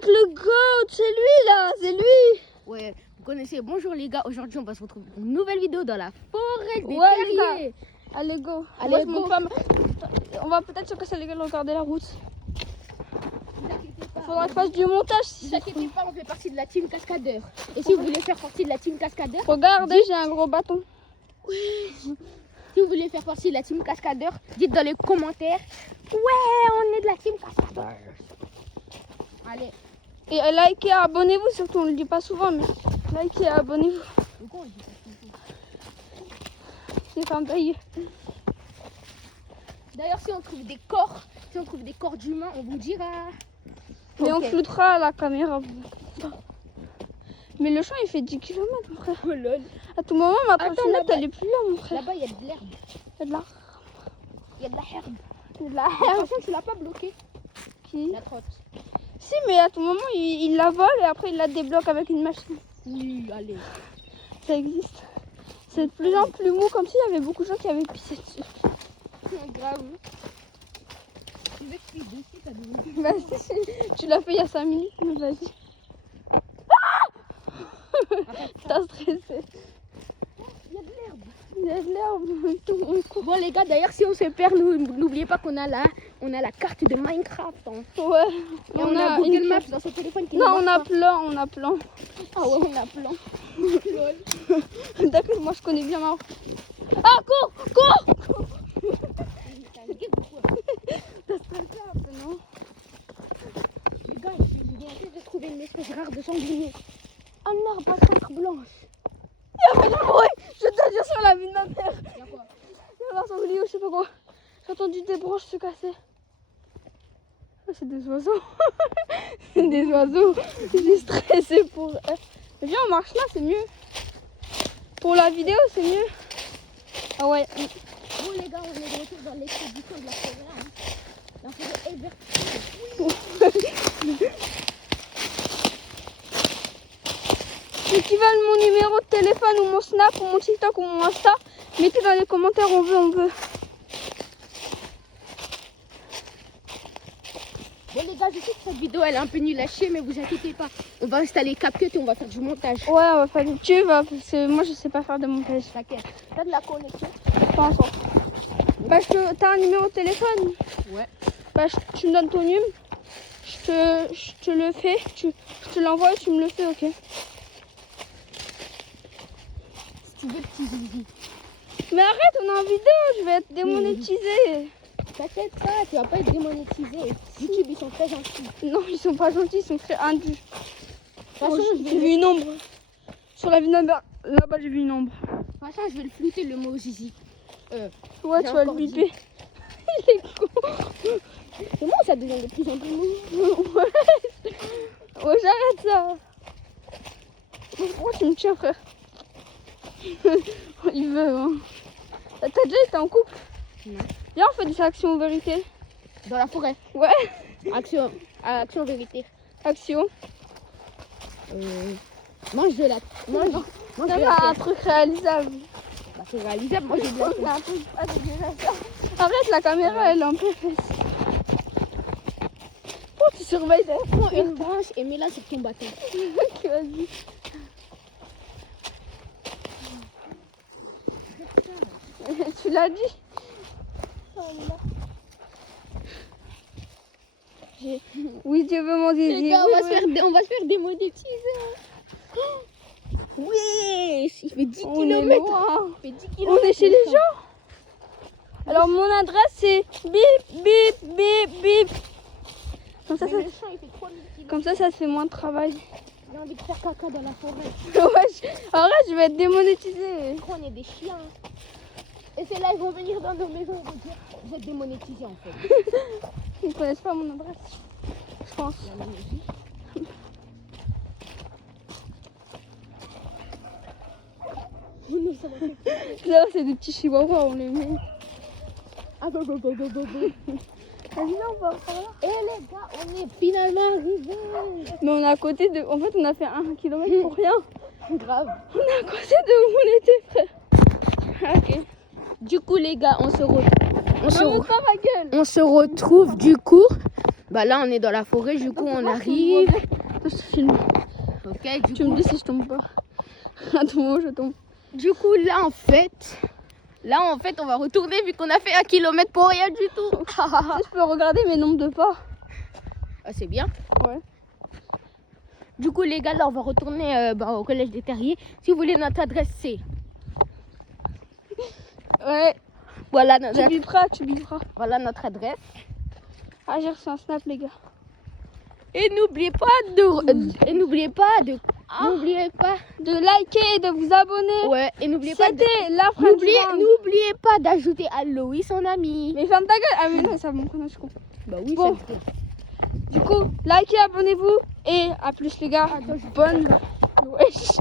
fait le goat, c'est lui là, c'est lui. Ouais, vous connaissez. Bonjour les gars, aujourd'hui on va se retrouver pour une nouvelle vidéo dans la forêt des Ouais, les terriers. Allez go. Allez, Moi, je go. monte pas on va peut-être se casser les gueules, regarder la route. Ne vous inquiétez pas. Faudra que je fasse du montage. Ne vous inquiétez pas, on fait partie de la team cascadeur. Et si vous voulez faire partie de la team cascadeur, Regardez, j'ai un gros bâton. si vous voulez faire partie de la team cascadeur, dites dans les commentaires. Ouais, on est de la team cascadeur. Allez. Et likez et abonnez-vous, surtout on le dit pas souvent, mais likez et abonnez-vous. Pourquoi on dit ça? C'est ferme ta gueule. D'ailleurs, si on trouve des corps d'humains, on vous dira. Et on Ok. floutera à la caméra. Mais le champ il fait 10 km mon frère. Oh lol. À tout moment ma Attends, trottinette là-bas. elle est plus là mon frère. Là-bas, il y a de l'herbe. Il y a de la... Il y a de la herbe. il y a de la De toute herbe. façon, tu l'as pas bloqué, Qui la trotte. Si, mais à tout moment il la vole et après il la débloque avec une machine. Oui, allez. Ça existe. C'est de plus en plus mou, comme s'il y avait beaucoup de gens qui avaient pissé dessus. Grave. Tu veux que je pisse dessus, ça devient. Vas-y, tu l'as fait il y a 5 minutes, mais vas-y. T'as stressé. Il y a de l'herbe. Il y a de l'herbe, tout le monde court. Bon les gars, d'ailleurs si on se perd, n'oubliez pas qu'on a la carte de Minecraft. Hein. Ouais. Et on a Google une- Maps dans son téléphone qui Non, ne on marche a plein, on a plein. pas. Ah ouais, on a plein. D'accord, moi je connais bien ma... Ah, cours, cours. T'as stressé un peu, non? Les gars, je viens de trouver une espèce rare de sanglier. Un arbre à 5 blanches. Il y a pas de bruit, je te jure sur la vie de ma mère. Il y a quoi? Il y a un sanglier ou je sais pas quoi. J'ai entendu des branches se casser. Ah, c'est des oiseaux. C'est des oiseaux. J'ai stressé pour eux. Viens, on marche là, c'est mieux. Pour la vidéo, c'est mieux. Ah ouais. Bon les gars, on est de retour dans l'expédition de la forêt. Hein. La forêt Everest. Ceux qui veulent mon numéro de téléphone ou mon Snap ou mon TikTok ou mon Insta, mettez dans les commentaires, on veut, on veut. Bon les gars, je sais que cette vidéo elle est un peu nulle à chier, mais vous inquiétez pas. On va installer CapCut et on va faire du montage. Ouais, on va faire du tu vas, parce que moi je sais pas faire de montage. T'inquiète. T'as de la connexion? Pas encore. Bah, t'as un numéro de téléphone? Ouais. Bah, tu me donnes ton numéro. Je te le fais. Je te l'envoie et tu me le fais, ok? Si tu veux petit zizi. Mais arrête, on est en vidéo, je vais être démonétisée. T'inquiète pas, tu vas pas être démonétisé. YouTube ils sont très gentils. Non, ils sont pas gentils, ils sont très indus. De toute façon, je J'ai vais vu une ombre. Sur la vie là-bas, j'ai vu une ombre. je vais le flouter le mot zizi. Ouais, J'ai tu vas le encore dit. biper. Il est con. Comment ça devient de plus en plus mou? Ouais, j'arrête ça. Pourquoi tu me tiens, frère? Il veut, hein. T'as déjà été en couple? Non. Viens, on fait des actions vérité. Dans la forêt. Ouais. Action vérité. Action. Mange de la. Mange Non, de mais la un terre. truc réalisable. Bah, c'est réalisable, moi j'ai de la C'est terre. un truc- ah, c'est déjà ça. Arrête, la caméra, elle est un peu fesse. Oh, tu surveilles derrière. Prends une branche et mets-la sur ton bâton. Ok, vas-y. Tu l'as dit? Oui, Dieu veut mon Les zizi. gars, Oui, on va se faire démonétiser. Oui, il fait 10 on est km. loin. Il fait 10 On kilomètres, est chez les le gens. Alors mon adresse c'est bip bip bip bip. Comme ça, Mais ça, le champ, il fait 3000 km. comme ça te fait moins de travail. J'ai envie de faire caca dans la forêt. Ouais, arrête, je vais être démonétisée. Après, on est des chiens. Et c'est là, ils vont venir dans nos maisons et vont dire vous êtes démonétisés en fait. Ils ne connaissent pas mon adresse, je pense. La mienne aussi. Oh non, ça va faire- Là, c'est des petits chihuahuas, on les met. Ah, go. Vas-y, là, on va par là. Et les gars, on est finalement arrivés. Mais on est à côté de. En fait, on a fait 1 kilomètre pour rien. Grave. On est à côté de où on était, frère. Ok. Du coup, les gars, on se Montre pas ma gueule. retrouve du coup Bah là, on est dans la forêt, du coup, on Attends, arrive. je te filme. Ok, du Tu coup, me dis si je tombe pas. À tout moment, je tombe. du coup, là, en fait, on va retourner vu qu'on a fait 1 kilomètre pour rien du tout. Si je peux regarder mes nombres de pas. Ah, c'est bien. Ouais. Du coup, les gars, là, on va retourner au collège des Terriers. Si vous voulez, notre adresse, c'est... Ouais, Voilà tu biperas. voilà notre adresse. Ah, j'ai reçu un snap, les gars. Et n'oubliez pas n'oubliez pas De liker et de vous abonner. ouais, et n'oubliez pas C'était la fin du round. n'oubliez pas d'ajouter Aloïs son ami. Mais ferme ta gueule. Ah, mais non, ça mon prénom, je suis con. Bah oui, Bon. Du coup, likez, abonnez-vous. Et à plus, les gars. Attends, je- Bonne. Wesh.